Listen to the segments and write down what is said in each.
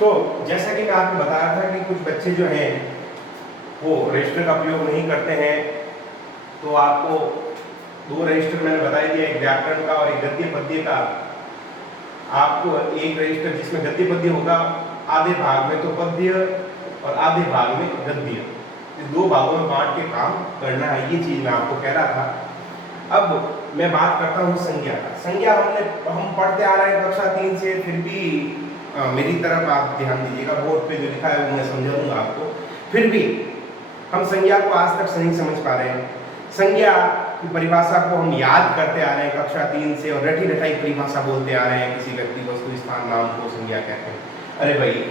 तो जैसा कि मैं आपको बता रहा था कि कुछ बच्चे जो हैं वो रजिस्टर का प्रयोग नहीं करते हैं, तो आपको दो रजिस्टर मैंने बता दिया, एक व्याकरण का और एक गद्य पद्य का। आपको एक रजिस्टर जिसमें गद्य पद्य होगा आधे भाग में, तो पद्य और आधे भाग में गद्य, ये दो भागों में बांट के काम करना है। ये चीज मैं आपको कह रहा था। अब मैं बात करता हूँ संज्ञा का। संज्ञा हम पढ़ते आ रहे हैं कक्षा 3 से, फिर भी मेरी तरफ आप ध्यान दीजिएगा, बोर्ड पे जो लिखा है वो मैं समझा दूंगा आपको। फिर भी हम संज्ञा को आज तक नहीं समझ पा रहे हैं। संज्ञा की परिभाषा को हम याद करते आ रहे हैं कक्षा 3 से, और रटी रटाई परिभाषा बोलते आ रहे हैं। किसी व्यक्ति, वस्तु, स्थान, नाम को संज्ञा कहते हैं। अरे भाई,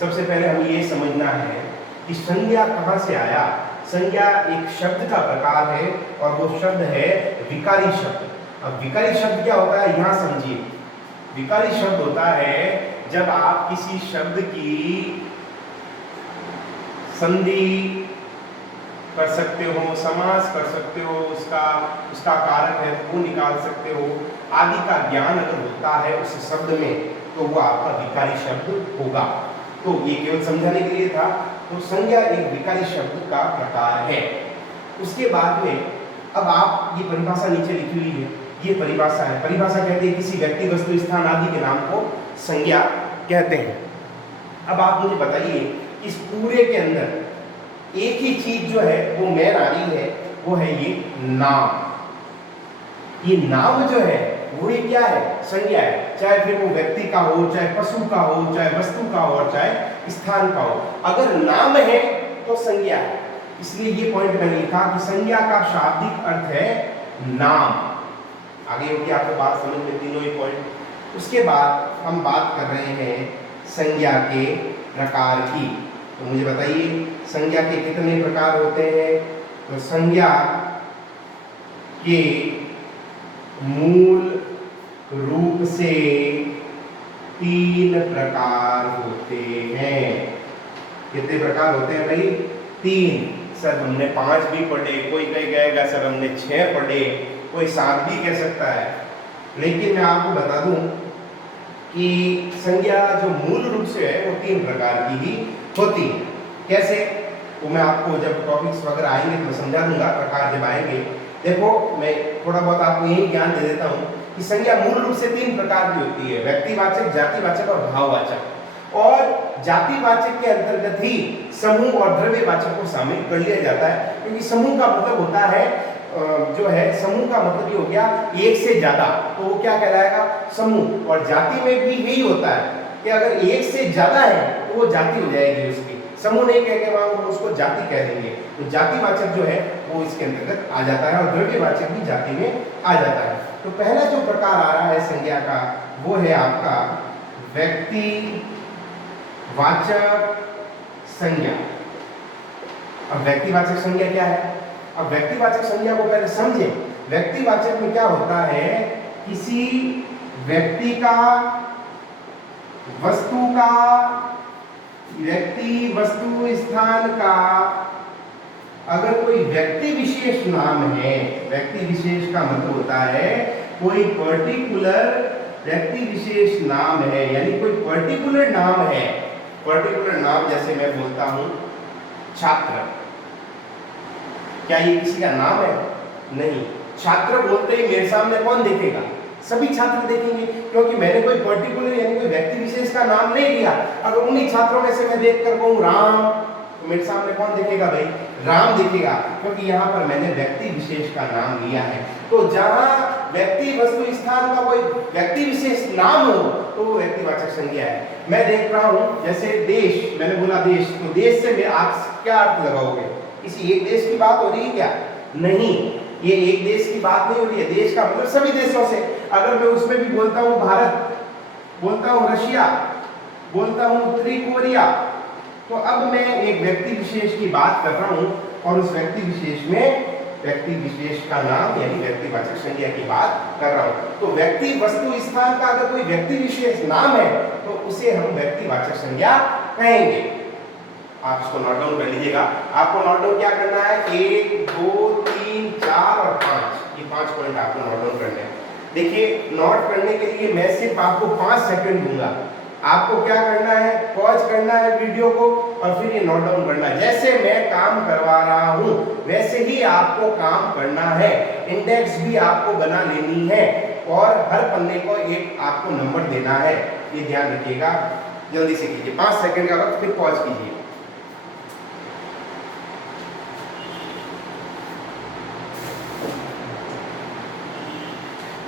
सबसे पहले हमें ये समझना है कि संज्ञा कहाँ से आया। संज्ञा एक शब्द का प्रकार है, और वो शब्द है विकारी शब्द। अब विकारी शब्द क्या होता है, यहाँ समझिए। विकारी शब्द होता है जब आप किसी शब्द की संधि कर सकते हो, समास कर सकते हो, उसका कारक है वो निकाल सकते हो, आदि का ज्ञान अगर होता है उस शब्द में, तो वो आपका विकारी शब्द होगा। तो ये केवल समझाने के लिए था। तो संज्ञा एक विकारी शब्द का प्रकार है। उसके बाद में अब आप ये परिभाषा नीचे लिखी हुई है, ये परिभाषा है। परिभाषा कहते हैं किसी व्यक्ति, वस्तु, स्थान आदि के नाम को संज्ञा कहते हैं। अब आप मुझे बताइए, इस पूरे के अंदर एक ही चीज जो है वो मेन आ रही है, वो है ये नाम। ये नाम जो है वो ही क्या है, संज्ञा है। चाहे फिर वो व्यक्ति का हो, चाहे पशु का हो, चाहे वस्तु का हो, और चाहे स्थान का हो, अगर नाम है तो संज्ञा है। इसलिए ये पॉइंट मैंने लिखा कि संज्ञा का शाब्दिक अर्थ है नाम। आगे होगी आपको बात समझ में, तीनों ही पॉइंट। उसके बाद हम बात कर रहे हैं संज्ञा के प्रकार की। तो मुझे बताइए, संज्ञा के कितने प्रकार होते हैं। तो संज्ञा के मूल रूप से 3 प्रकार होते हैं। कितने प्रकार होते हैं भाई, 3। सर हमने 5 भी पढ़े, कोई कहेगा सर हमने 6 पढ़े, कोई 7 भी कह सकता है। लेकिन मैं आपको बता दूं कि संज्ञा जो मूल रूप से है वो 3 प्रकार की ही होती है। कैसे, वो मैं आपको जब टॉपिक्स वगैरह आएंगे तो मैं समझा दूंगा, प्रकार जब आएंगे। देखो, मैं थोड़ा बहुत आपको यही ज्ञान दे देता हूँ कि संज्ञा मूल रूप से 3 प्रकार की होती है, व्यक्तिवाचक, जातिवाचक और भाववाचक। और जातिवाचक के अंतर्गत ही समूह और द्रव्यवाचक को शामिल कर लिया जाता है, क्योंकि समूह का मतलब होता है जो है, समूह का मतलब ये हो गया एक से ज्यादा, तो वो क्या कहलाएगा, समूह। और जाति में भी यही होता है कि अगर एक से ज्यादा है तो वो जाति हो जाएगी उसकी, समूह नहीं कह के वहां उसको जाति कह देंगे। तो जातिवाचक जो है वो इसके अंतर्गत आ जाता है, और द्रव्यवाचक भी जाति में आ जाता है। तो पहला जो प्रकार आ रहा है संज्ञा का, वो है आपका व्यक्तिवाचक संज्ञा। अब व्यक्तिवाचक संज्ञा क्या है, अब व्यक्तिवाचक संज्ञा को पहले समझे। व्यक्तिवाचक में क्या होता है, किसी व्यक्ति का, वस्तु का, व्यक्ति, वस्तु, स्थान का अगर कोई व्यक्ति विशेष नाम है, व्यक्ति विशेष का मतलब होता है कोई पर्टिकुलर व्यक्ति विशेष नाम है, यानी कोई पर्टिकुलर नाम है। पर्टिकुलर नाम जैसे मैं बोलता हूं छात्र, क्या ये किसी का नाम है? नहीं। छात्र बोलते ही मेरे सामने कौन देखेगा, सभी छात्र देखेंगे, क्योंकि मैंने कोई पर्टिकुलर यानी कोई व्यक्ति विशेष का नाम नहीं लिया। अगर उन्हीं छात्रों में से मैं देखकर कहूँ राम, तो मेरे सामने कौन दिखेगा भाई, राम दिखेगा, क्योंकि यहाँ पर मैंने व्यक्ति विशेष का नाम लिया है। तो जहाँ व्यक्ति, वस्तु, स्थान का कोई व्यक्ति विशेष नाम हो तो वो व्यक्तिवाचक संज्ञा है। मैं देख रहा हूँ जैसे देश, मैंने बोला देश, तो देश से आप क्या अर्थ लगाओगे, किसी एक देश की बात हो रही है क्या? नहीं, ये एक देश की बात नहीं हो रही है। देश का मतलब सभी देशों से। अगर मैं उसमें भी बोलता हूँ भारत, बोलता हूँ रशिया, बोलता हूँ उत्तरी कोरिया, तो अब मैं एक व्यक्ति विशेष की बात कर रहा हूँ, और उस व्यक्ति विशेष में व्यक्ति विशेष का नाम यानी व्यक्तिवाचक संज्ञा की बात कर रहा हूँ। तो व्यक्ति, वस्तु, स्थान का अगर कोई व्यक्ति विशेष नाम है तो उसे हम व्यक्तिवाचक संज्ञा कहेंगे। आप इसको नोट डाउन कर लीजिएगा। आपको नोट डाउन क्या करना है, 1, 2, 3, 4 और 5, ये 5 पॉइंट आपको नोट डाउन करने हैं। देखिए, नोट करने के लिए मैं सिर्फ आपको 5 सेकंड दूंगा। आपको क्या करना है, पॉज करना है वीडियो को और फिर ये नोट डाउन करना है। जैसे मैं काम करवा रहा हूं वैसे ही आपको काम करना है। इंडेक्स भी आपको बना लेनी है और हर पन्ने को एक आपको नंबर देना है, ये ध्यान रखिएगा। जल्दी से कीजिए, 5 सेकंड का वक्त, फिर पॉज कीजिए।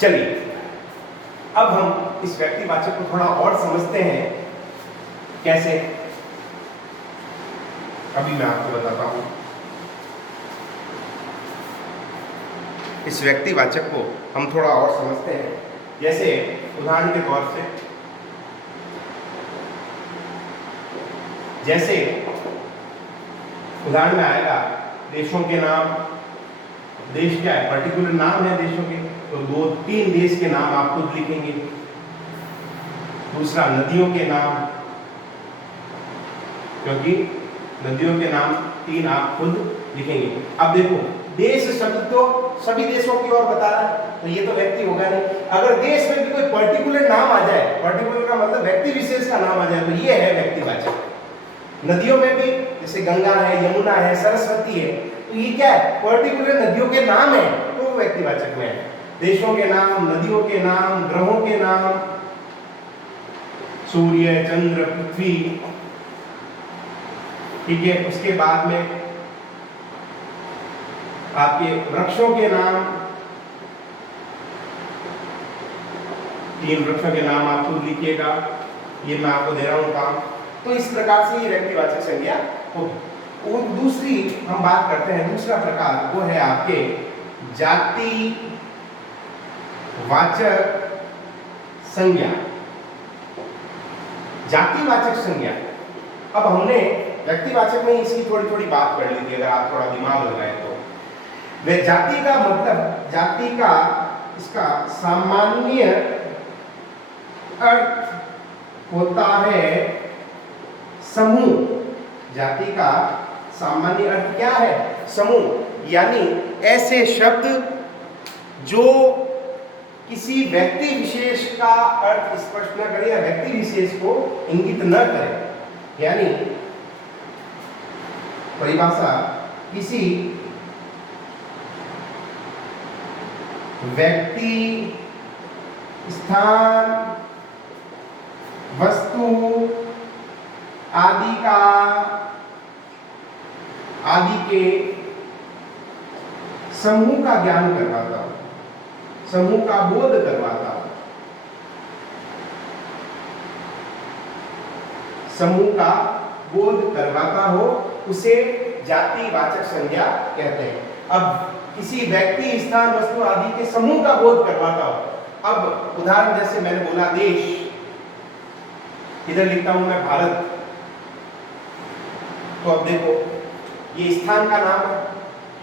चलिए अब हम इस व्यक्तिवाचक को थोड़ा और समझते हैं। कैसे, अभी मैं आपको बताता हूं। इस व्यक्तिवाचक को हम थोड़ा और समझते हैं। जैसे उदाहरण के तौर से, जैसे उदाहरण में आएगा देशों के नाम। देश क्या है, पर्टिकुलर नाम है देशों के, तो 2-3 देश के नाम आप खुद लिखेंगे। दूसरा नदियों के नाम, क्योंकि नदियों के नाम 3 आप खुद लिखेंगे। अब देखो, देश शब्द तो सभी देशों की ओर बता रहा है, तो ये तो व्यक्ति होगा नहीं। अगर देश में भी कोई पर्टिकुलर नाम आ जाए, पर्टिकुलर का मतलब व्यक्ति विशेष का नाम आ जाए, तो ये है व्यक्तिवाचक। नदियों में भी जैसे गंगा है, यमुना है, सरस्वती है, तो ये क्या है, पर्टिकुलर नदियों के नाम है, तो वो व्यक्तिवाचक में है। देशों के नाम, नदियों के नाम, ग्रहों के नाम, सूर्य, चंद्र, पृथ्वी, ठीक है। उसके बाद में आपके वृक्षों के नाम, 3 वृक्षों के नाम आप खुद लिखिएगा, ये मैं आपको दे रहा हूं काम। तो इस प्रकार से ये व्यक्तिवाचक संज्ञा होगी। और दूसरी हम बात करते हैं, दूसरा प्रकार वो है आपके जाति वाचक संज्ञा। जातिवाचक संज्ञा, अब हमने व्यक्तिवाचक में इसकी थोड़ी थोड़ी बात कर ली थी, अगर आप थोड़ा दिमाग लगाए तो। वे जाति का मतलब, जाति का इसका सामान्य अर्थ होता है समूह। जाति का सामान्य अर्थ क्या है, समूह। यानी ऐसे शब्द जो किसी व्यक्ति विशेष का अर्थ स्पष्ट न करे या व्यक्ति विशेष को इंगित न करे। यानी परिभाषा, किसी व्यक्ति, स्थान, वस्तु आदि के समूह का ज्ञान करवाता हो, समूह का बोध करवाता हो, समूह का बोध करवाता हो, उसे जातिवाचक संज्ञा कहते हैं। अब किसी व्यक्ति, स्थान, वस्तु आदि के समूह का बोध करवाता हो। अब उदाहरण जैसे मैंने बोला देश, इधर लिखता हूं मैं भारत, तो अब देखो ये स्थान का नाम है,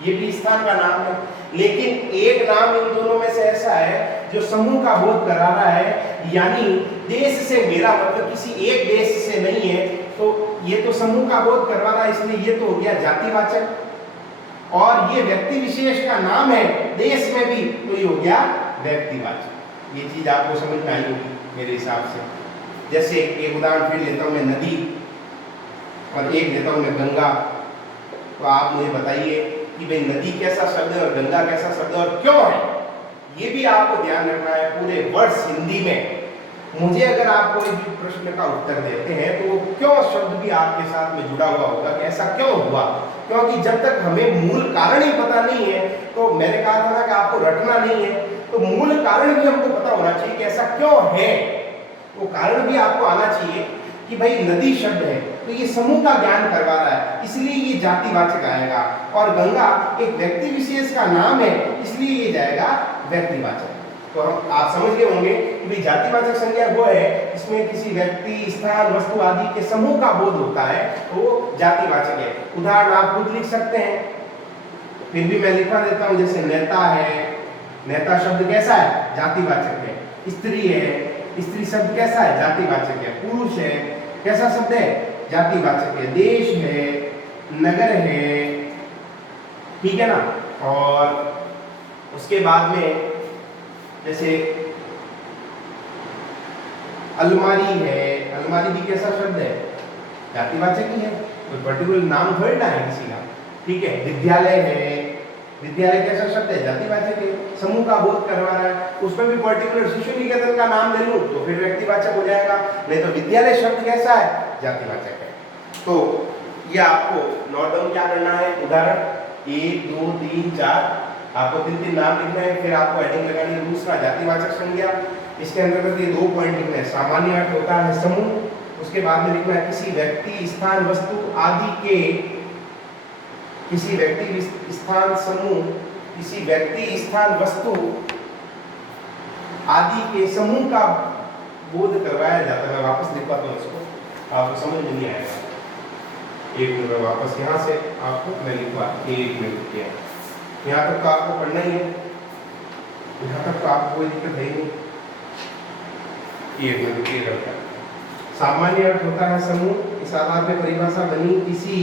ये भी स्थान का नाम है, लेकिन एक नाम इन दोनों में से ऐसा है जो समूह का बोध करा रहा है। यानी देश से मेरा मतलब किसी एक देश से नहीं है, तो ये तो समूह का बोध करवा रहा है, इसलिए ये तो हो गया जातिवाचक। और ये व्यक्ति विशेष का नाम है देश में भी, तो ये हो गया व्यक्तिवाचक। ये चीज आपको समझ में आई होगी मेरे हिसाब से। जैसे एक उदाहरण फिर लेता हूं मैं नदी, और एक लेता हूं मैं गंगा। तो आप मुझे बताइए कि भाई नदी कैसा शब्द है और गंगा कैसा शब्द है और क्यों है, ये भी आपको ध्यान रखना है पूरे वर्ष हिंदी में। मुझे अगर आप कोई भी प्रश्न का उत्तर देते हैं तो वो क्यों शब्द भी आपके साथ में जुड़ा हुआ होगा कि ऐसा क्यों हुआ, क्योंकि जब तक हमें मूल कारण ही पता नहीं है, तो मैंने कहा था ना कि आपको रटना नहीं है, तो मूल कारण भी हमको पता होना चाहिए कि ऐसा क्यों है। वो कारण भी आपको आना चाहिए कि भाई नदी शब्द है तो ये समूह का ज्ञान करवा रहा है, इसलिए ये जातिवाचक आएगा। और गंगा एक व्यक्ति विशेष का नाम है, इसलिए ये जाएगा व्यक्तिवाचक। तो आप समझ गए होंगे कि भाई जातिवाचक संज्ञा वो है इसमें किसी व्यक्ति, स्थान, वस्तु आदि के समूह का बोध होता है, तो वो जातिवाचक है। उदाहरण आप खुद लिख सकते हैं, फिर भी मैं लिखवा देता हूं। जैसे नेता है, नेता शब्द कैसा है, जातिवाचक है। स्त्री है, स्त्री शब्द कैसा है, जातिवाचक है। पुरुष है, कैसा शब्द है, जातिवाचक है। देश है, नगर है, ठीक है ना। और उसके बाद में जैसे अलमारी है, अलमारी भी कैसा शब्द है? जातिवाचक ही है, कोई पर्टिकुलर नाम थोड़ी ना है किसी का। ठीक है, विद्यालय है, विद्यालय कैसा शब्द है? जातिवाचक है। समूह का बोध करवा रहा है, उसमें भी पर्टिकुलर शिशु निकेतन का नाम ले लूं तो फिर व्यक्तिवाचक हो जाएगा, नहीं तो विद्यालय शब्द कैसा है? जातिवाचक है। तो ये आपको नोट डाउन क्या करना है? उदाहरण 1 2 3 4 आपको 3 नाम लिखना है, फिर आपको हेडिंग लगानी है दूसरा जातिवाचक संज्ञा। इसके अंतर्गत ये 2 पॉइंट लिखना है। सामान्य अर्थ होता है समूह, उसके बाद में लिखना है किसी व्यक्ति, स्थान, वस्तु आदि के, किसी व्यक्ति, स्थान, समूह, किसी व्यक्ति, स्थान, वस्तु आदि के समूह का बोध करवाया जाता है। मैं वापस लिखवाता हूँ इसको, आपको समझ में नहीं आएगा। एक मिनट वापस यहाँ से आपको मैं लिखवा, एक मिनट किया, यहाँ तक तो आपको पढ़ना ही है, यहाँ तक तो आपको कोई दिक्कत है नहीं। एक मिनट ये करता है। सामान्य अर्थ होता है समूह, इस आधार पे परिभाषा बनी किसी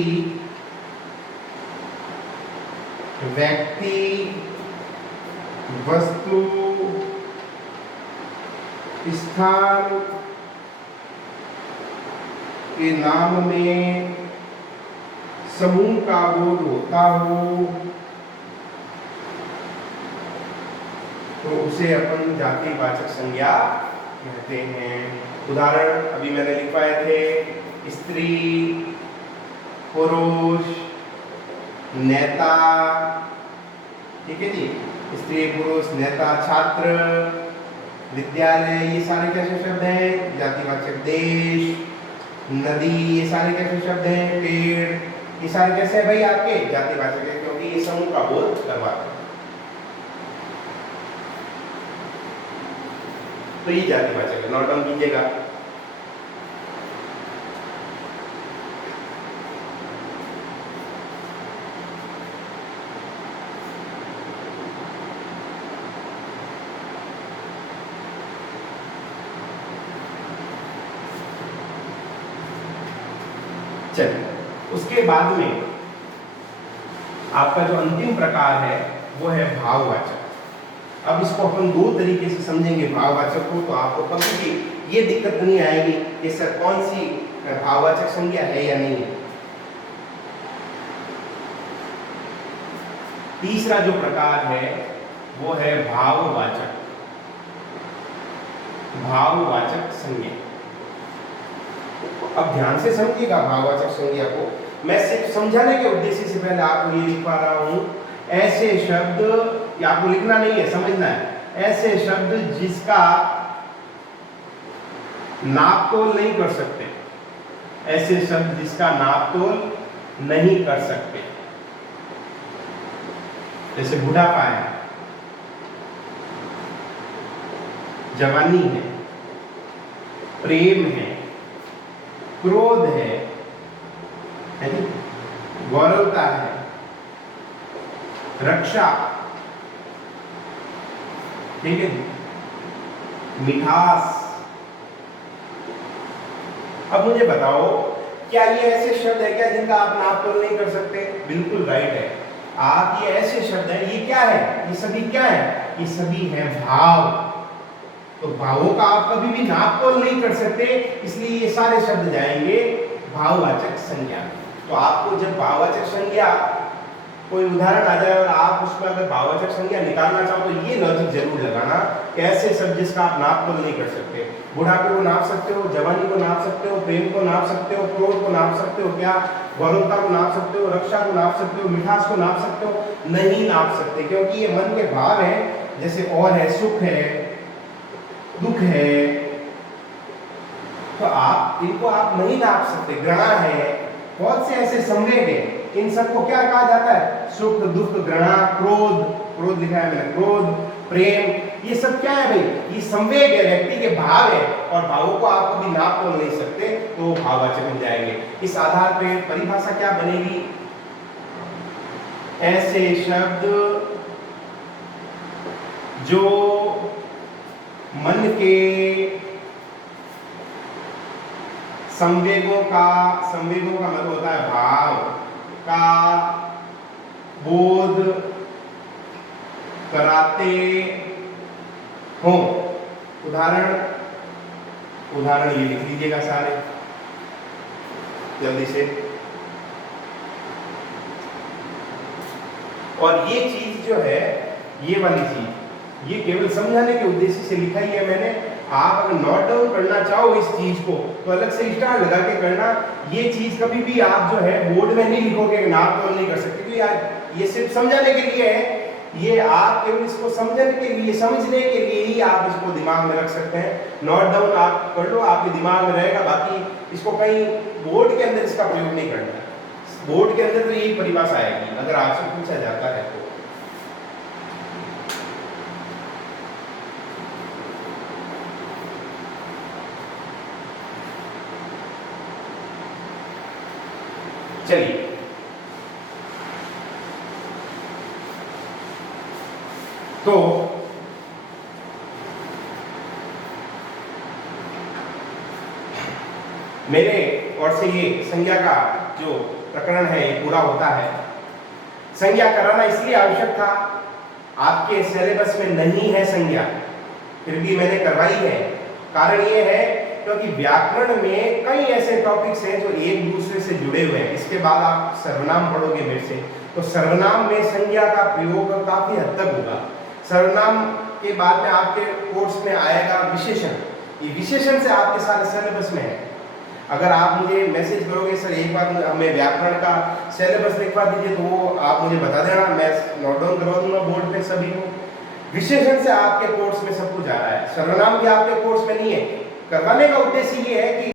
व्यक्ति, वस्तु, स्थान के नाम में समूह का बोध होता हो तो उसे अपन जातिवाचक संज्ञा कहते हैं। उदाहरण अभी मैंने लिखवाए थे, स्त्री, पुरुष, नेता, ठीक है जी, स्त्री, पुरुष, नेता, छात्र, विद्यालय, ये सारे कैसे शब्द हैं? जातिवाचक। देश, नदी, ये सारे कैसे शब्द हैं? पेड़, ये सारे कैसे हैं भाई? आपके जातिवाचक है, क्योंकि ये समूह का बोध करवाते हैं। तो ये जातिवाचक है, नोट डाउन कीजिएगा। चलिए, उसके बाद में आपका जो अंतिम प्रकार है वो है भाववाचक। अब इसको अपन 2 तरीके से समझेंगे भाववाचक को, तो आपको कभी भी ये दिक्कत नहीं आएगी कि सर कौन सी भाववाचक संज्ञा है या नहीं है। तीसरा जो प्रकार है वो है भाववाचक, भाववाचक संज्ञा। अब ध्यान से समझिएगा भाववाचक संज्ञा को, मैं सिर्फ समझाने के उद्देश्य से पहले आपको ये लिखवा रहा हूं। ऐसे शब्द, ये आपको लिखना नहीं है, समझना है। ऐसे शब्द जिसका नापतोल नहीं कर सकते, ऐसे शब्द जिसका नापतोल नहीं कर सकते, जैसे बुढ़ापा है, जवानी है, प्रेम है, क्रोध है, गौरवता है, रक्षा, ठीक है, मिठास। अब मुझे बताओ, क्या ये ऐसे शब्द है क्या जिनका आप नापतोल नहीं कर सकते? बिल्कुल राइट है आप, ये ऐसे शब्द है। ये क्या है? ये सभी क्या है? ये सभी है भाव। तो भावों का आप कभी भी नापतोल नहीं कर सकते, इसलिए ये सारे शब्द जाएंगे भाववाचक संज्ञा। तो आपको जब भाववाचक संज्ञा कोई उदाहरण आ जाए और आप उसमें अगर भाववाचक संज्ञा निकालना चाहो तो ये लॉजिक जरूर लगाना कि ऐसे शब्द जिसका आप नापतोल नहीं कर सकते। बुढ़ापे को नाप सकते हो, जवानी को नाप सकते हो, प्रेम को नाप सकते हो, क्रोध को नाप सकते हो, क्या गौरवता को नाप सकते हो, रक्षा को नाप सकते हो, मिठास को नाप सकते हो? नहीं नाप सकते, क्योंकि ये मन के भाव है। जैसे और है, सुख है, दुख है, तो आप इनको आप नहीं नाप सकते। घृणा है, बहुत से ऐसे संवेग है, इन सबको क्या कहा जाता है? सुख, दुख, घृणा, क्रोध, क्रोध लिखा है मैंने, क्रोध, प्रेम, ये सब क्या है भाई? ये संवेग है, व्यक्ति के भाव है, और भावों को आप कभी नाप तोल नहीं सकते, तो भाववाचक बन जाएंगे। इस आधार पे परिभाषा क्या बनेगी? ऐसे शब्द जो मन के संवेगों का मतलब होता है भाव का बोध कराते हो। उदाहरण ये लिख लीजिएगा सारे जल्दी से। और ये चीज जो है, ये वाली चीज, ये केवल समझाने के उद्देश्य से लिखा ही है मैंने। आप अगर नोट डाउन करना चाहो इस चीज को तो अलग से स्टार लगा के करना। ये चीज कभी भी आप जो है बोर्ड में नहीं लिखोगे, नाप तोल नहीं कर सकते, क्योंकि आज ये सिर्फ समझाने के लिए है। ये आप केवल इसको समझने के लिए, समझने के लिए ही आप इसको दिमाग में रख सकते हैं। नोट डाउन आप कर लो, आपके दिमाग में रहेगा, बाकी इसको कहीं बोर्ड के अंदर इसका प्रयोग नहीं करना है। बोर्ड के अंदर तो यही परिभाषा आएगी अगर आपसे पूछा जाता है तो। चलिए, तो मेरे और से ये संज्ञा का जो प्रकरण है ये पूरा होता है। संज्ञा कराना इसलिए आवश्यक था, आपके सिलेबस में नहीं है संज्ञा, फिर भी मैंने करवाई है। कारण ये है क्योंकि व्याकरण में कई ऐसे टॉपिक्स हैं जो एक दूसरे से जुड़े हुए हैं। इसके बाद आप सर्वनाम पढ़ोगे मेरे से, तो सर्वनाम में संज्ञा का प्रयोग काफी हद तक होगा। सर्वनाम के बाद में आपके कोर्स में आएगा विशेषण। ये विशेषण से आपके सारे सिलेबस में है। अगर आप मुझे मैसेज करोगे सर एक बार हमें व्याकरण का सिलेबस लिखवा दीजिए, तो वो आप मुझे बता देना, मैं नोट डाउन करवा दूंगा बोर्ड पे सभी को। विशेषण से आपके कोर्स में सब कुछ आ रहा है, सर्वनाम भी आपके कोर्स में नहीं है। करवाने का उद्देश्य ये है कि